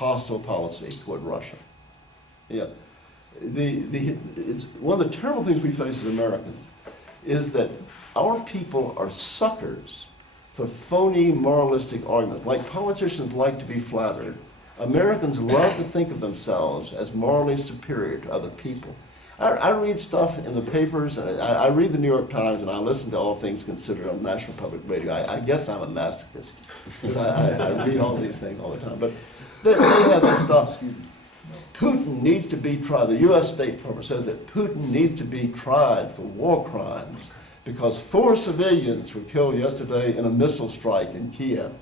hostile policy toward Russia. Yeah. It's one of the terrible things we face as Americans is that our people are suckers for phony moralistic arguments. Like politicians like to be flattered, Americans love to think of themselves as morally superior to other people. I read stuff in the papers, and I read the New York Times, and I listen to All Things Considered on National Public Radio. I guess I'm a masochist, because I read all these things all the time. But they have this stuff. Putin needs to be tried. The U.S. State Department says that Putin needs to be tried for war crimes because 4 civilians were killed yesterday in a missile strike in Kiev.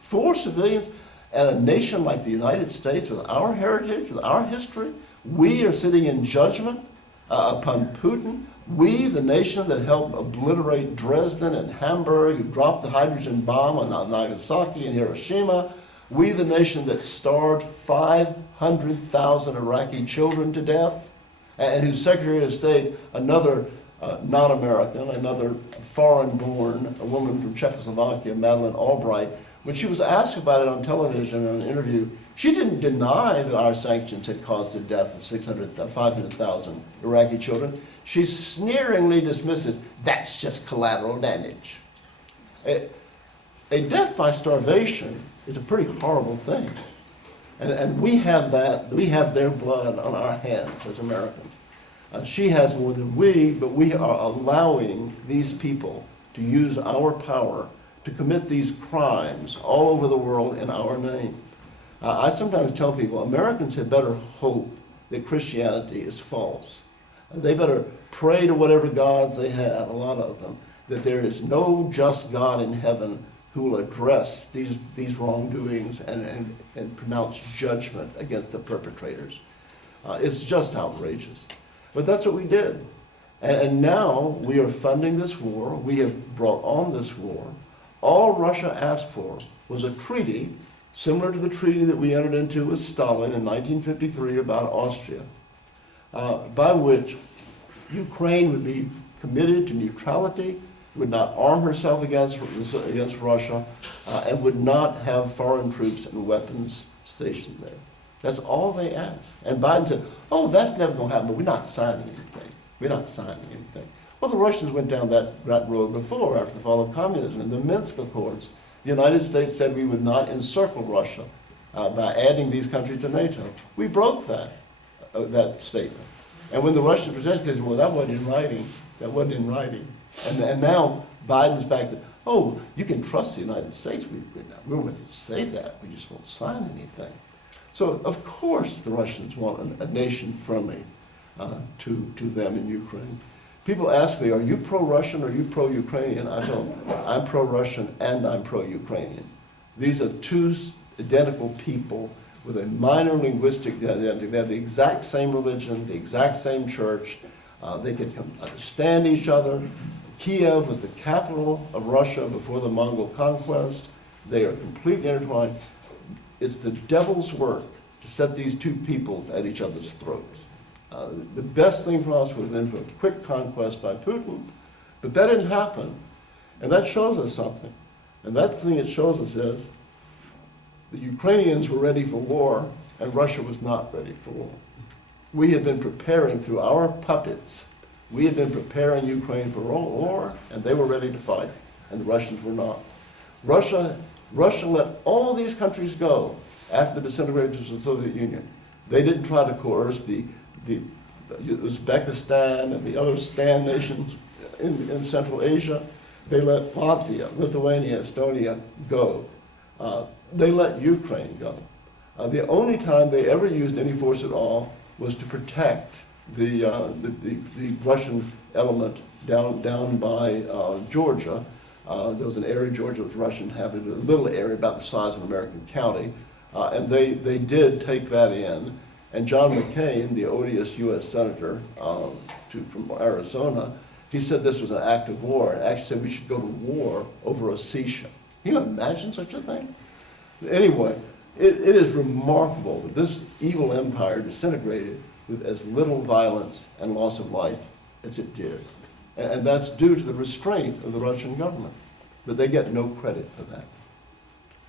4 civilians, and a nation like the United States with our heritage, with our history, we are sitting in judgment upon Putin. We, the nation that helped obliterate Dresden and Hamburg, who dropped the hydrogen bomb on Nagasaki and Hiroshima. We, the nation that starved 500,000 Iraqi children to death, and whose Secretary of State, another non-American, another foreign-born, a woman from Czechoslovakia, Madeleine Albright, when she was asked about it on television in an interview, she didn't deny that our sanctions had caused the death of 500,000 Iraqi children. She sneeringly dismisses, that's just collateral damage. A death by starvation is a pretty horrible thing. And we have that, we have their blood on our hands as Americans. She has more than we, but we are allowing these people to use our power to commit these crimes all over the world in our name. I sometimes tell people, Americans had better hope that Christianity is false. They better pray to whatever gods they have, a lot of them, that there is no just God in heaven who will address these wrongdoings and pronounce judgment against the perpetrators. It's just outrageous. But that's what we did. And now we are funding this war. We have brought on this war. All Russia asked for was a treaty similar to the treaty that we entered into with Stalin in 1953 about Austria, by which Ukraine would be committed to neutrality, would not arm herself against Russia, and would not have foreign troops and weapons stationed there. That's all they asked. And Biden said, oh, that's never going to happen, but we're not signing anything. We're not signing anything. Well, the Russians went down that road before, after the fall of communism, in the Minsk Accords. The United States said we would not encircle Russia by adding these countries to NATO. We broke that statement. And when the Russians protested, they said, well, that wasn't in writing. That wasn't in writing. And now Biden's back to, oh, you can trust the United States. We're willing to say that. We just won't sign anything. So, of course, the Russians want a nation friendly to them in Ukraine. People ask me, are you pro-Russian or are you pro-Ukrainian? I don't. I'm pro-Russian and I'm pro-Ukrainian. These are two identical people with a minor linguistic identity. They have the exact same religion, the exact same church. They can understand each other. Kiev was the capital of Russia before the Mongol conquest. They are completely intertwined. It's the devil's work to set these two peoples at each other's throats. The best thing for us would have been for a quick conquest by Putin, but that didn't happen. And that shows us something. And that thing it shows us is the Ukrainians were ready for war, and Russia was not ready for war. We had been preparing through our puppets. We had been preparing Ukraine for war, and they were ready to fight, and the Russians were not. Russia let all these countries go after the disintegration of the Soviet Union. They didn't try to coerce the Uzbekistan and the other Stan nations in Central Asia. They let Latvia, Lithuania, Estonia go. They let Ukraine go. The only time they ever used any force at all was to protect the Russian element down by Georgia. There was an area, Georgia was Russian inhabited, a little area about the size of an American county, and they did take that in. And John McCain, the odious U.S. Senator from Arizona, he said this was an act of war, and actually said we should go to war over Ossetia. Can you imagine such a thing? Anyway, it is remarkable that this evil empire disintegrated with as little violence and loss of life as it did. And that's due to the restraint of the Russian government. But they get no credit for that.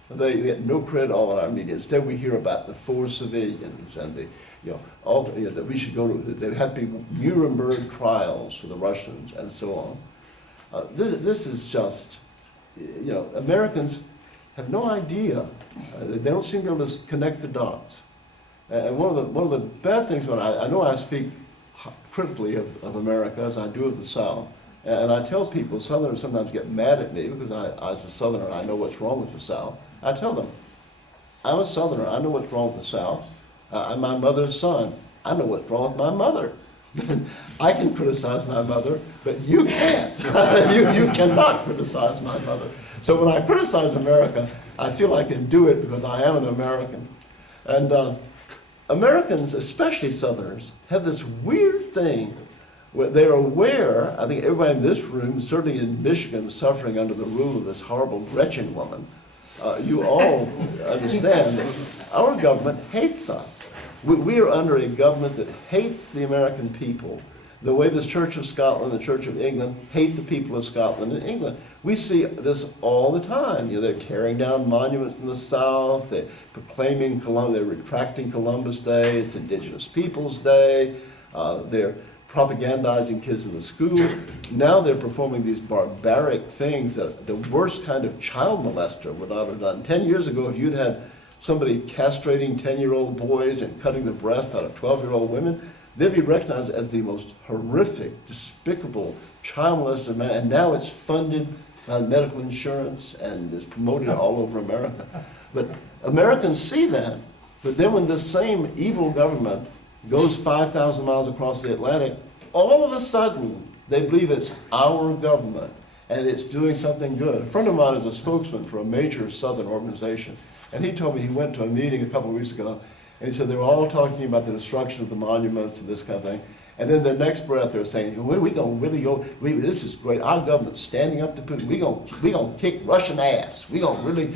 They get no credit at all in our media. Instead, we hear about the 4 civilians and that we should go to, there have to be Nuremberg trials for the Russians and so on. This is just, Americans have no idea. They don't seem to be able to connect the dots. And one of the bad things about it, I know I speak critically of America as I do of the South. And I tell people, Southerners sometimes get mad at me because as a Southerner, I know what's wrong with the South. I tell them, I'm a Southerner, I know what's wrong with the South. I'm my mother's son, I know what's wrong with my mother. I can criticize my mother, but you can't. you cannot criticize my mother. So when I criticize America, I feel I can do it because I am an American. And Americans, especially Southerners, have this weird thing where they're aware, I think everybody in this room, certainly in Michigan, suffering under the rule of this horrible Gretchen woman, you all understand that our government hates us. We are under a government that hates the American people, the way the Church of Scotland, the Church of England hate the people of Scotland and England. We see this all the time. They're tearing down monuments in the South, they're proclaiming they're retracting Columbus Day, it's Indigenous Peoples Day, they're propagandizing kids in the school. Now they're performing these barbaric things that the worst kind of child molester would not have done. 10 years ago, if you'd had somebody castrating 10-year-old boys and cutting the breast out of 12-year-old women, they'd be recognized as the most horrific, despicable child molester man. And now it's funded by medical insurance and is promoted all over America. But Americans see that, but then when this same evil government goes 5,000 miles across the Atlantic, all of a sudden they believe it's our government and it's doing something good. A friend of mine is a spokesman for a major Southern organization, and he told me he went to a meeting a couple of weeks ago, and he said they were all talking about the destruction of the monuments and this kind of thing, and then the next breath they're saying, we're going to really go, this is great, our government's standing up to Putin, we're going to kick Russian ass, we're going to really,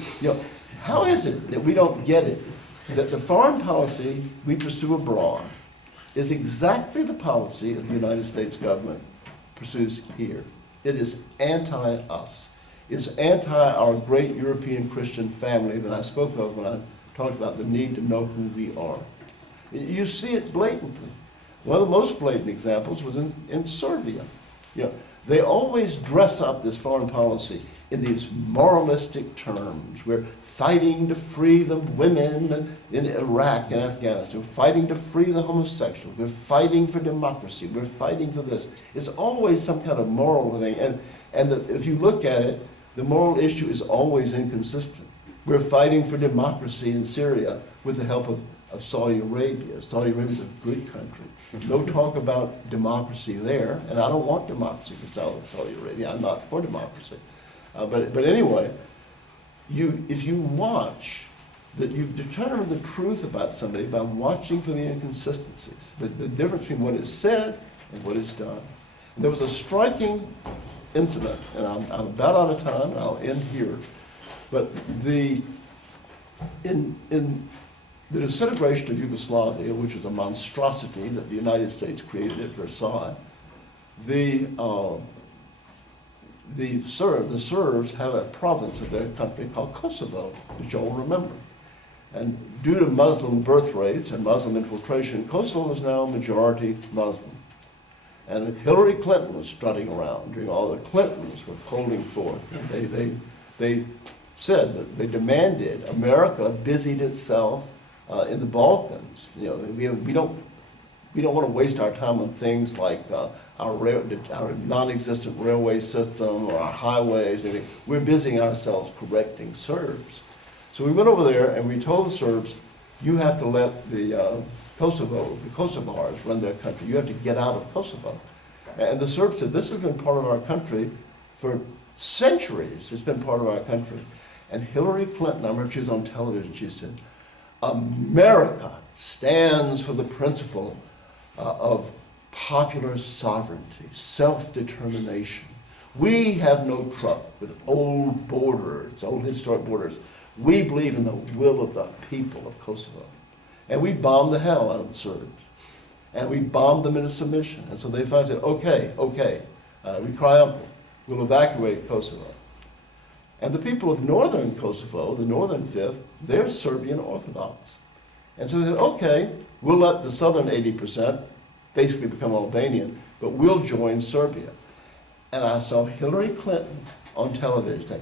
how is it that we don't get it? That the foreign policy we pursue abroad is exactly the policy that the United States government pursues here. It is anti-us. It's anti our great European Christian family that I spoke of when I talked about the need to know who we are. You see it blatantly. One of the most blatant examples was in Serbia. They always dress up this foreign policy in these moralistic terms. We're fighting to free the women in Iraq and Afghanistan. We're fighting to free the homosexuals. We're fighting for democracy. We're fighting for this. It's always some kind of moral thing. And if you look at it, the moral issue is always inconsistent. We're fighting for democracy in Syria with the help of Saudi Arabia. Saudi Arabia is a good country. No talk about democracy there, and I don't want democracy for Saudi Arabia. I'm not for democracy. But anyway, if you watch, that you determine the truth about somebody by watching for the inconsistencies, the difference between what is said and what is done. And there was a striking incident, and I'm about out of time, and I'll end here, but in the disintegration of Yugoslavia, which was a monstrosity that the United States created at Versailles, the Serbs have a province of their country called Kosovo, which you all remember. And due to Muslim birth rates and Muslim infiltration, Kosovo is now majority Muslim. And Hillary Clinton was strutting around during all the Clintons were polling for. They said that they demanded America busied itself in the Balkans. We don't want to waste our time on things like our non-existent railway system or our highways. We're busying ourselves correcting Serbs. So we went over there and we told the Serbs, you have to let the Kosovars run their country. You have to get out of Kosovo. And the Serbs said, this has been part of our country for centuries. It's been part of our country. And Hillary Clinton, I remember she was on television, she said, America stands for the principle of popular sovereignty, self-determination. We have no truck with old borders, old historic borders. We believe in the will of the people of Kosovo. And we bombed the hell out of the Serbs. And we bombed them into submission. And so they finally said, okay, we cry uncle, we'll evacuate Kosovo. And the people of northern Kosovo, the northern fifth, they're Serbian Orthodox. And so they said, okay, we'll let the southern 80% basically become Albanian, but we'll join Serbia. And I saw Hillary Clinton on television saying,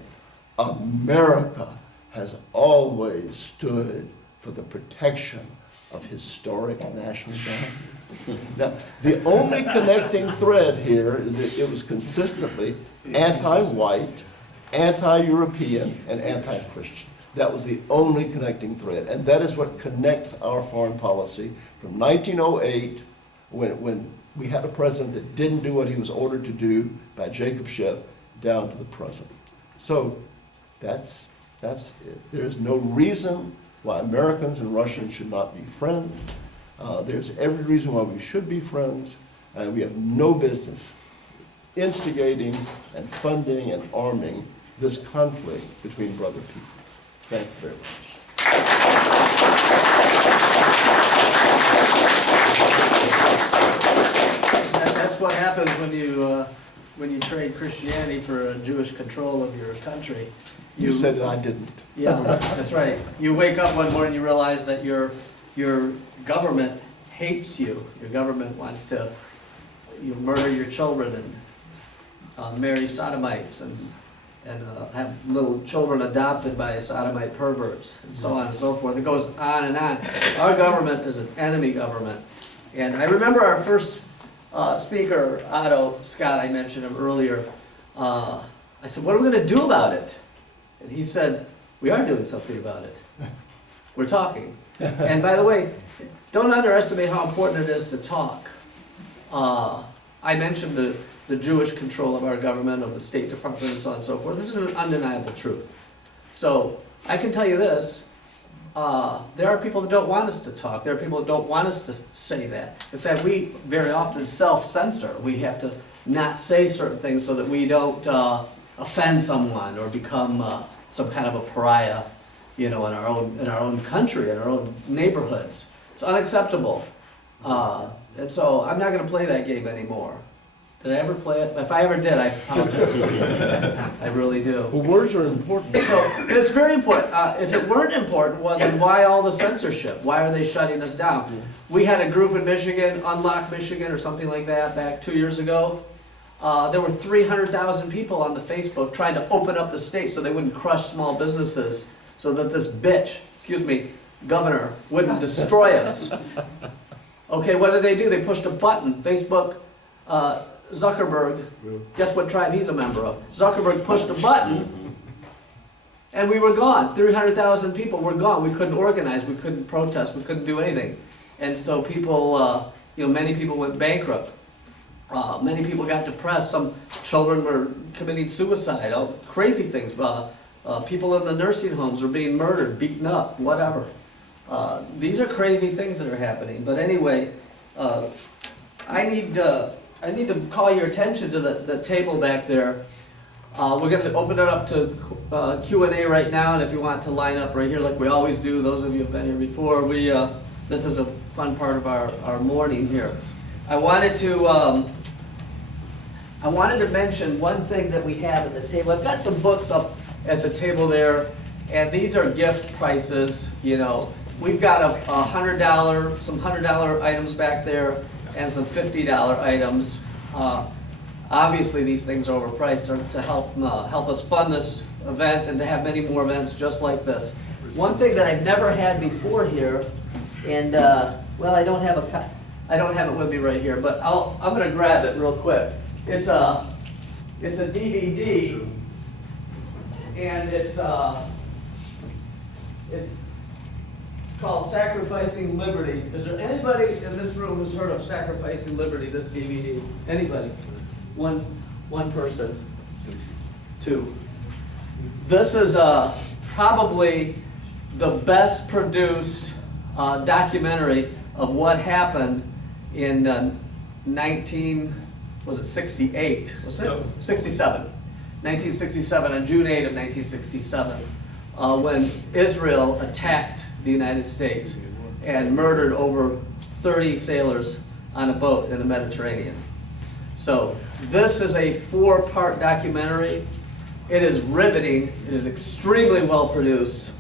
America has always stood for the protection of historic national values. Now, the only connecting thread here is that it was consistently anti-white, anti-European, and anti-Christian. That was the only connecting thread. And that is what connects our foreign policy from 1908, when we had a president that didn't do what he was ordered to do by Jacob Schiff, down to the present. So that's it. There is no reason why Americans and Russians should not be friends. There's every reason why we should be friends, and we have no business instigating and funding and arming this conflict between brother peoples. Thank you very much. That's what happens when you trade Christianity for Jewish control of your country. You said that I didn't. Yeah, that's right. You wake up one morning and you realize that your government hates you. Your government wants to murder your children and marry sodomites and have little children adopted by sodomite perverts and so on and so forth. It goes on and on. Our government is an enemy government. And I remember our first speaker, Otto Scott, I mentioned him earlier. I said, what are we going to do about it? And he said, we are doing something about it. We're talking. And by the way, don't underestimate how important it is to talk. I mentioned the Jewish control of our government, of the State Department, and so on and so forth. This is an undeniable truth. So I can tell you this, there are people that don't want us to talk. There are people that don't want us to say that. In fact, we very often self-censor. We have to not say certain things so that we don't offend someone or become some kind of a pariah, in our own country, in our own neighborhoods. It's unacceptable. And so I'm not going to play that game anymore. Did I ever play it? If I ever did, I apologize to you. I really do. Well, words are important. So it's very important. If it weren't important, well, then why all the censorship? Why are they shutting us down? We had a group in Michigan, Unlock Michigan or something like that, back 2 years ago. There were 300,000 people on the Facebook trying to open up the state so they wouldn't crush small businesses, so that this bitch, governor, wouldn't destroy us. Okay, what did they do? They pushed a button. Facebook, Zuckerberg, guess what tribe he's a member of? Zuckerberg pushed a button, and we were gone. 300,000 people were gone. We couldn't organize, we couldn't protest, we couldn't do anything. And so people, many people went bankrupt. Many people got depressed. Some children were committing suicide, crazy things. People in the nursing homes were being murdered, beaten up, whatever. These are crazy things that are happening. But anyway, I need to call your attention to the table back there. We're going to open it up to Q&A right now, and if you want to line up right here like we always do, those of you who have been here before, this is a fun part of our morning here. I wanted to mention one thing that we have at the table. I've got some books up at the table there, and these are gift prices. We've got $100, some $100 items back there, and some $50 items. Obviously, these things are overpriced to help us fund this event and to have many more events just like this. One thing that I've never had before here, and well, I don't have it with me right here, but I'm going to grab it real quick. It's a DVD, and it's called Sacrificing Liberty. Is there anybody in this room who's heard of Sacrificing Liberty, this DVD? Anybody? One person. Two. This is probably the best produced documentary of what happened in 1968, wasn't it? No. 67. 1967, on June 8 of 1967, when Israel attacked the United States and murdered over 30 sailors on a boat in the Mediterranean. So this is a 4-part documentary. It is riveting. It is extremely well produced.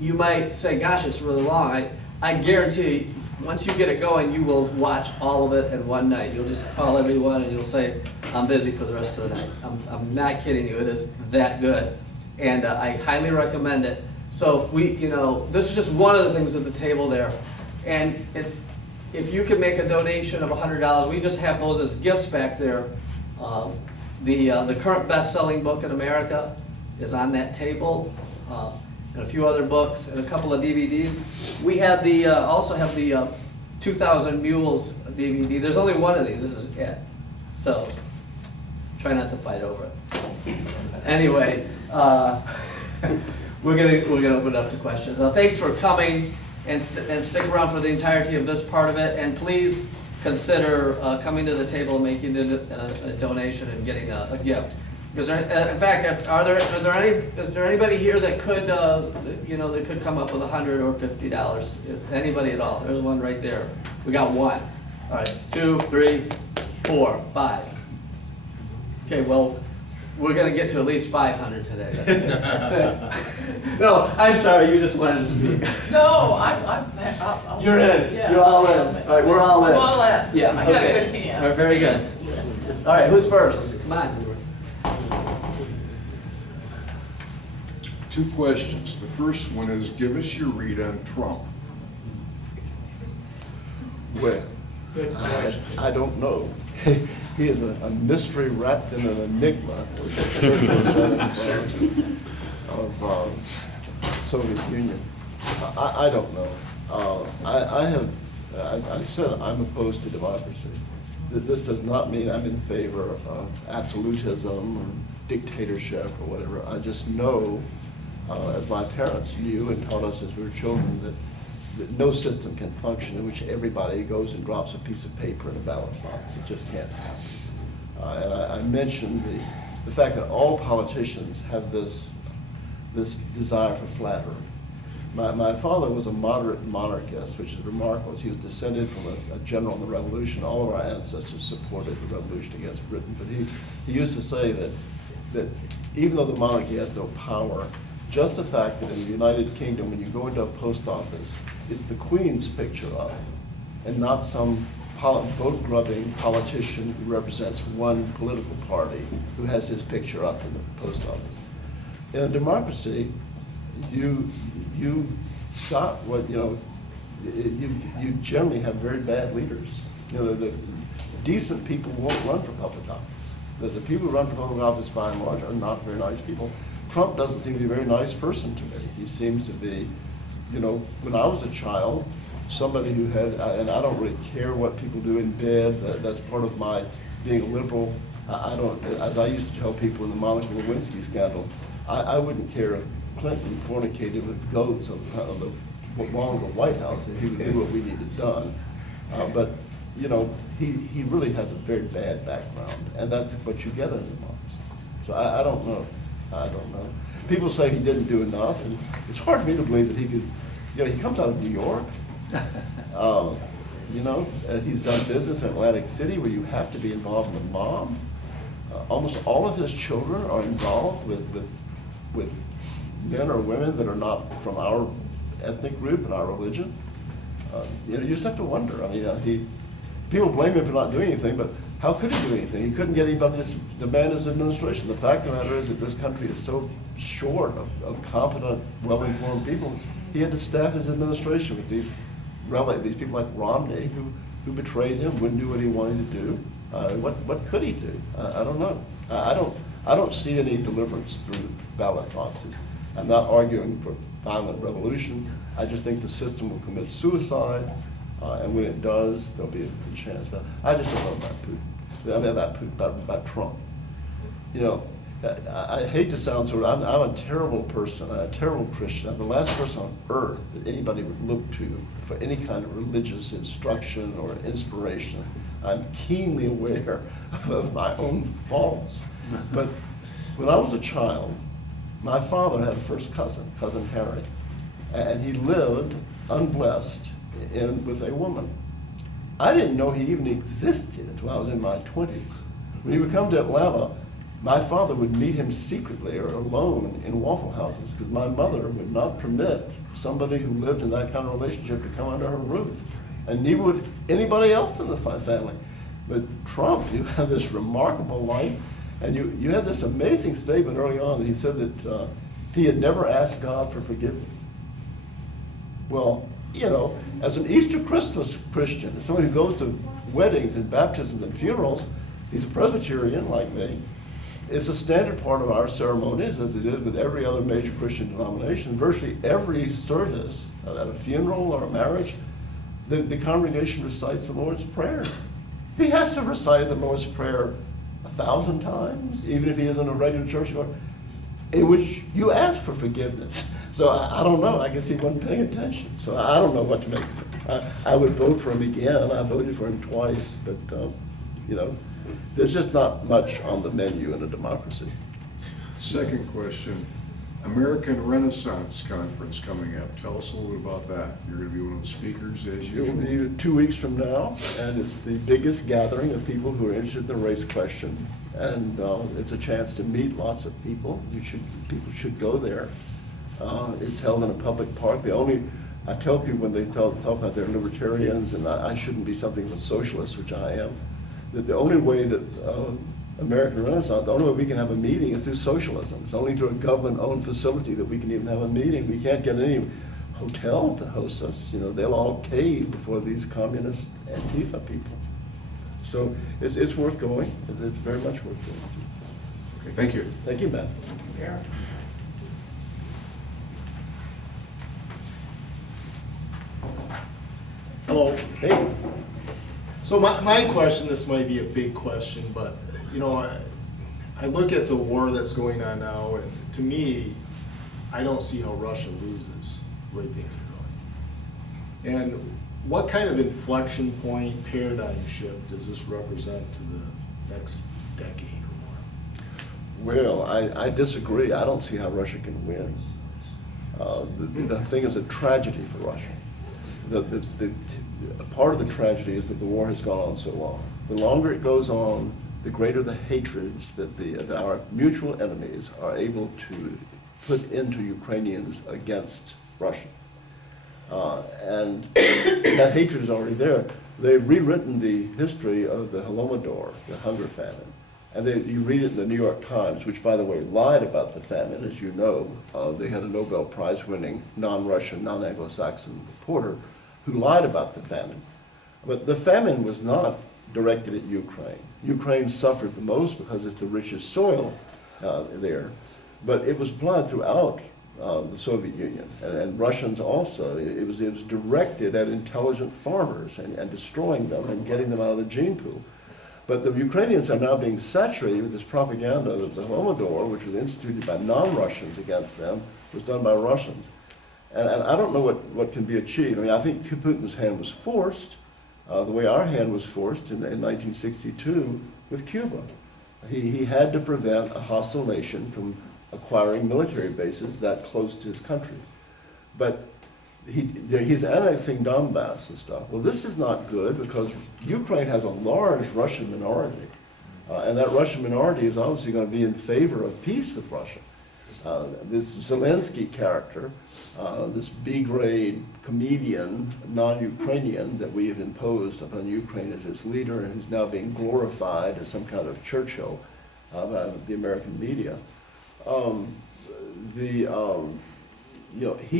You might say, gosh, it's really long. I guarantee once you get it going, you will watch all of it in one night. You'll just call everyone and you'll say, I'm busy for the rest of the night. I'm not kidding you. It is that good. And I highly recommend it. So if we, this is just one of the things at the table there. And if you can make a donation of $100, we just have those as gifts back there. The current best-selling book in America is on that table, and a few other books and a couple of DVDs. We have also have the 2,000 Mules DVD. There's only one of these. This is it. So try not to fight over it. Anyway, we're gonna open it up to questions. Thanks for coming and stick around for the entirety of this part of it. And please consider coming to the table and making a donation and getting a gift. Because in fact, is there anybody here that could that could come up with $100 or $50? Anybody at all? There's one right there. We got one. All right, 2, 3, 4, 5. Okay, well, we're gonna get to at least 500 today. That's it. No, I'm sorry. You just wanted to speak. No, I'm You're in. Yeah. You're all in. All right, we're all in. I'm all in. Yeah. I got a Okay. good hand. All right, very good. All right, who's first? Come on. Two questions. The first one is, give us your read on Trump. Well, I don't know. He is a mystery wrapped in an enigma of Soviet Union. I don't know. I have, as I said, I'm opposed to democracy. This does not mean I'm in favor of absolutism or dictatorship or whatever. I just know, as my parents knew and taught us as we were children, that no system can function in which everybody goes and drops a piece of paper in a ballot box. It just can't happen. And I mentioned the fact that all politicians have this desire for flattery. My father was a moderate monarchist, which is remarkable. He was descended from a general in the Revolution. All of our ancestors supported the revolution against Britain. But he used to say that even though the monarchy has no power, just the fact that in the United Kingdom, when you go into a post office, it's the Queen's picture up, and not some vote-grubbing politician who represents one political party who has his picture up in the post office. In a democracy, you got what, you generally have very bad leaders. The decent people won't run for public office. The people who run for public office, by and large, are not very nice people. Trump doesn't seem to be a very nice person to me. He seems to be, when I was a child, somebody who had, and I don't really care what people do in bed, that's part of my being a liberal. I don't, as I used to tell people in the Monica Lewinsky scandal, I wouldn't care if Clinton fornicated with goats on the wall of the White House if he would do what we needed done. But, he really has a very bad background, and that's what you get in democracy. So I don't know. I don't know. People say he didn't do enough, and it's hard for me to believe that he could, he comes out of New York. He's done business in Atlantic City where you have to be involved in the mob. Almost all of his children are involved with men or women that are not from our ethnic group and our religion. You just have to wonder. I mean, people blame him for not doing anything, but how could he do anything? He couldn't get anybody to demand his administration. The fact of the matter is that this country is so short of competent, well-informed people. He had to staff his administration with these people like Romney who betrayed him, wouldn't do what he wanted to do. What could he do? I don't know. I don't see any deliverance through ballot boxes. I'm not arguing for violent revolution. I just think the system will commit suicide, and when it does, there'll be a good chance. But I just don't know about Putin. I mean, about Trump. I hate to sound sort of, I'm a terrible person, I'm a terrible Christian. I'm the last person on earth that anybody would look to for any kind of religious instruction or inspiration. I'm keenly aware of my own faults. But when I was a child, my father had a first cousin, Cousin Harry, and he lived unblessed with a woman. I didn't know he even existed until I was in my 20s. When he would come to Atlanta, my father would meet him secretly or alone in Waffle Houses, because my mother would not permit somebody who lived in that kind of relationship to come under her roof. And neither would anybody else in the family. But Trump, you have this remarkable life, and you had this amazing statement early on. He said that he had never asked God for forgiveness. Well, you know, as an Easter Christmas Christian, as someone who goes to weddings and baptisms and funerals, he's a Presbyterian like me. It's a standard part of our ceremonies, as it is with every other major Christian denomination. Virtually every service, at a funeral or a marriage, the congregation recites the Lord's Prayer. He has to recite the Lord's Prayer 1,000 times, even if he isn't a regular churchgoer, in which you ask for forgiveness. So I don't know. I guess he wasn't paying attention. So I don't know what to make of it. I would vote for him again. I voted for him twice, but you know, there's just not much on the menu in a democracy. Second question, American Renaissance Conference coming up. Tell us a little bit about that. You're going to be one of the speakers as It will usual. be 2 weeks from now, and it's the biggest gathering of people who are interested in the race question. And it's a chance to meet lots of people. People should go there. It's held in a public park. I tell people when they talk about they're libertarians, and I shouldn't be something of a socialist, which I am, that the only way that American Renaissance, the only way we can have a meeting is through socialism. It's only through a government-owned facility that we can even have a meeting. We can't get any hotel to host us. You know, they'll all cave before these communist Antifa people. So it's worth going. It's very much worth going. Okay, thank you. Thank you, Matt. Hello. Hey. So my question, this might be a big question, but you know, I look at the war that's going on now, and to me, I don't see how Russia loses the way things are going. And what kind of inflection point, paradigm shift does this represent to the next decade or more? Well, I disagree. I don't see how Russia can win. The thing is a tragedy for Russia. A part of the tragedy is that the war has gone on so long. The longer it goes on, the greater the hatreds that our mutual enemies are able to put into Ukrainians against Russia. And that hatred is already there. They've rewritten the history of the Holodomor, the hunger famine. And you read it in the New York Times, which, by the way, lied about the famine, as you know. They had a Nobel Prize-winning, non-Russian, non-Anglo-Saxon reporter who lied about the famine. But the famine was not directed at Ukraine. Ukraine suffered the most because it's the richest soil there. But it was applied throughout the Soviet Union, and Russians also. It was directed at intelligent farmers and destroying them and getting them out of the gene pool. But the Ukrainians are now being saturated with this propaganda that the Holodomor, which was instituted by non-Russians against them, was done by Russians. And I don't know what can be achieved. I mean, I think Putin's hand was forced, the way our hand was forced in 1962 with Cuba. He had to prevent a hostile nation from acquiring military bases that close to his country. But he's annexing Donbass and stuff. Well, this is not good because Ukraine has a large Russian minority. And that Russian minority is obviously going to be in favor of peace with Russia. This Zelensky character, this B-grade comedian, non-Ukrainian that we have imposed upon Ukraine as its leader and who's now being glorified as some kind of Churchill by the American media. He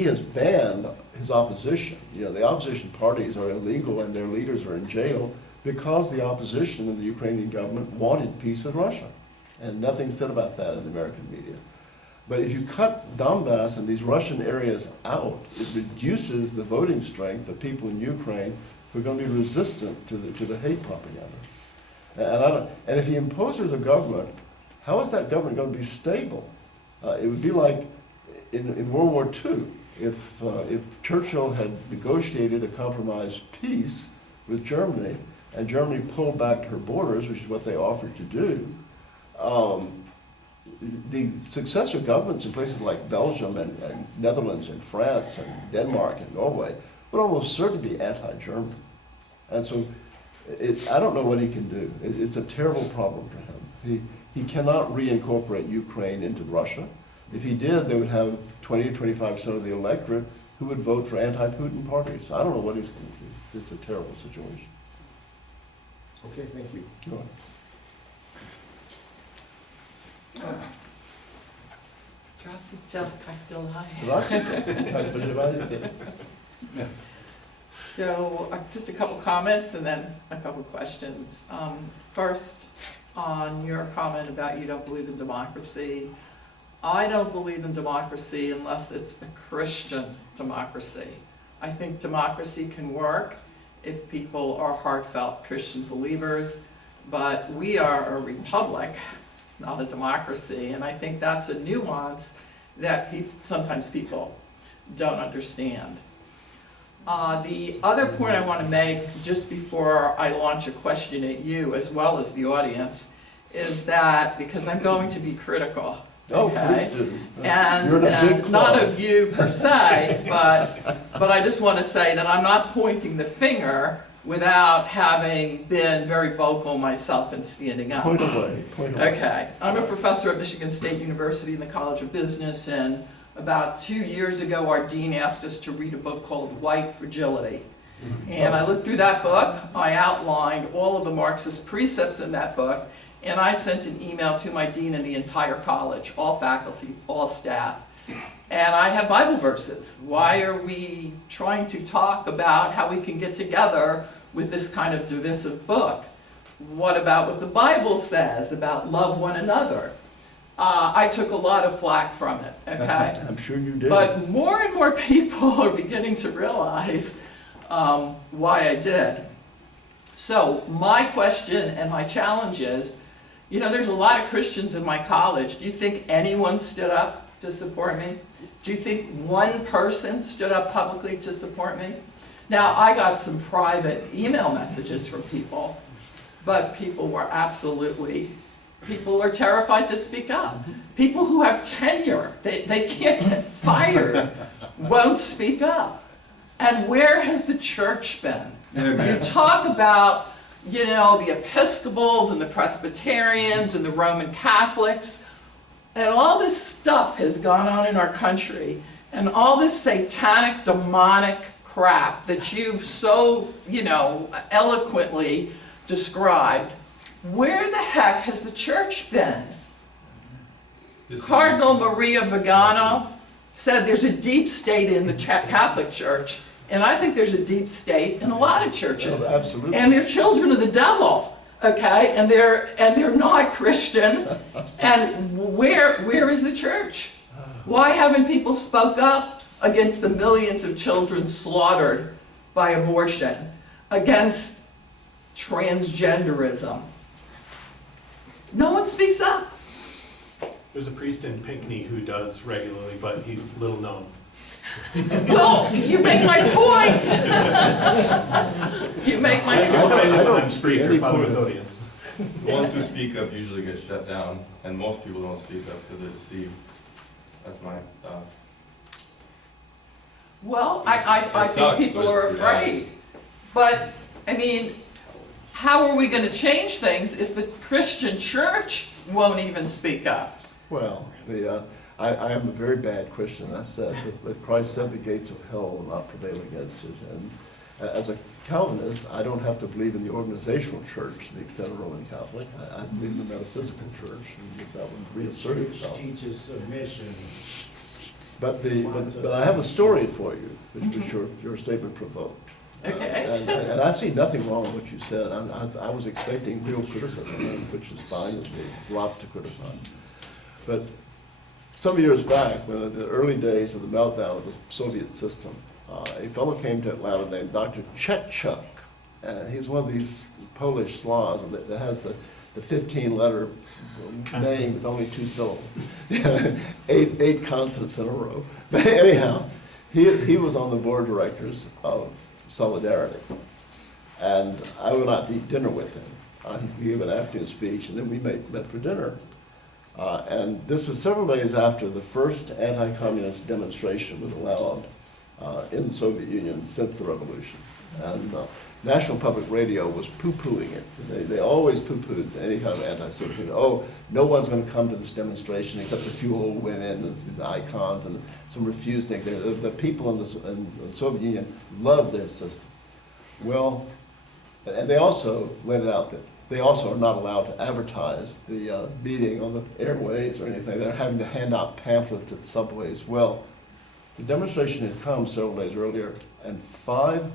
has banned his opposition. You know, the opposition parties are illegal and their leaders are in jail because the opposition and the Ukrainian government wanted peace with Russia. And nothing said about that in the American media. But if you cut Donbass and these Russian areas out, it reduces the voting strength of people in Ukraine who are going to be resistant to the hate propaganda. And if he imposes a government, how is that government going to be stable? It would be like in World War II, if Churchill had negotiated a compromise peace with Germany, and Germany pulled back to her borders, which is what they offered to do, the successor governments in places like Belgium and Netherlands and France and Denmark and Norway would almost certainly be anti-German. And so I don't know what he can do. It's a terrible problem for him. He cannot reincorporate Ukraine into Russia. If he did, they would have 20 to 25% of the electorate who would vote for anti-Putin parties. I don't know what he's going to do. It's a terrible situation. Okay, thank you. Go on. Здравствуйте, как дела? Здравствуйте. Как поживаете? So, just a couple comments and then a couple questions. First, on your comment about you don't believe in democracy. I don't believe in democracy unless it's a Christian democracy. I think democracy can work if people are heartfelt Christian believers, but we are a republic, not a democracy, and I think that's a nuance that sometimes people don't understand. The other point I want to make, just before I launch a question at you as well as the audience, is that, because I'm going to be critical, Oh, okay? please do. And You're in a big not club. of you per se, but I just want to say that I'm not pointing the finger without having been very vocal myself and standing up. Point away, point away. Okay, I'm a professor at Michigan State University in the College of Business, and about 2 years ago, our dean asked us to read a book called White Fragility. And I looked through that book, I outlined all of the Marxist precepts in that book, and I sent an email to my dean and the entire college, all faculty, all staff. And I had Bible verses. Why are we trying to talk about how we can get together with this kind of divisive book? What about what the Bible says about love one another? I took a lot of flack from it, okay? I'm sure you did. But more and more people are beginning to realize why I did. So my question and my challenge is, you know, there's a lot of Christians in my college. Do you think anyone stood up to support me? Do you think one person stood up publicly to support me? Now, I got some private email messages from people, but people were absolutely, people are terrified to speak up. People who have tenure, they can't get fired, won't speak up. And where has the church been? You talk about, you know, the Episcopals and the Presbyterians and the Roman Catholics, and all this stuff has gone on in our country, and all this satanic, demonic crap that you've so, you know, eloquently described. Where the heck has the church been? Cardinal Maria Vigano said there's a deep state in the Catholic Church, and I think there's a deep state in a lot of churches. Oh, absolutely. And they're children of the devil, okay? And they're not Christian. And where is the church? Why haven't people spoke up against the millions of children slaughtered by abortion, against transgenderism? No one speaks up. There's a priest in Pinckney who does regularly, but he's little known. Well, you make my point. You make my I point. don't see any Father point. Methodius. The ones who speak up usually get shut down, and most people don't speak up because they're deceived. That's my thought. Well, I It think sucks, people but are it's reality. afraid. But, I mean, how are we going to change things if the Christian church won't even speak up? Well, I am a very bad Christian, I said, but Christ said the gates of hell will not prevail against it. And as a Calvinist, I don't have to believe in the organizational church to the extent of Roman Catholic. I believe in the metaphysical church, and that would reassert itself. Teaches submission. But I have a story for you, which your statement provoked. Okay. And I see nothing wrong with what you said. I was expecting real criticism, which is fine with me. There's lots to criticize. But some years back, when in the early days of the meltdown of the Soviet system, a fellow came to Atlanta named Dr. Chetchuk. He's one of these Polish Slavs that has the 15-letter name with only 2 syllables. eight consonants in a row. But anyhow, he was on the board of directors of Solidarity. And I went out to eat dinner with him. He gave an afternoon speech, and then we met for dinner. And this was several days after the first anti-communist demonstration was allowed in the Soviet Union since the revolution. And National Public Radio was poo-pooing it. They always poo-pooed any kind of anti-Semitism. Oh, no one's going to come to this demonstration except a few old women, the icons, and some refused things. The people in the Soviet Union loved their system. Well, and they also let it out that they also are not allowed to advertise the meeting on the airways or anything. They're having to hand out pamphlets at subways. Well, the demonstration had come several days earlier, and 5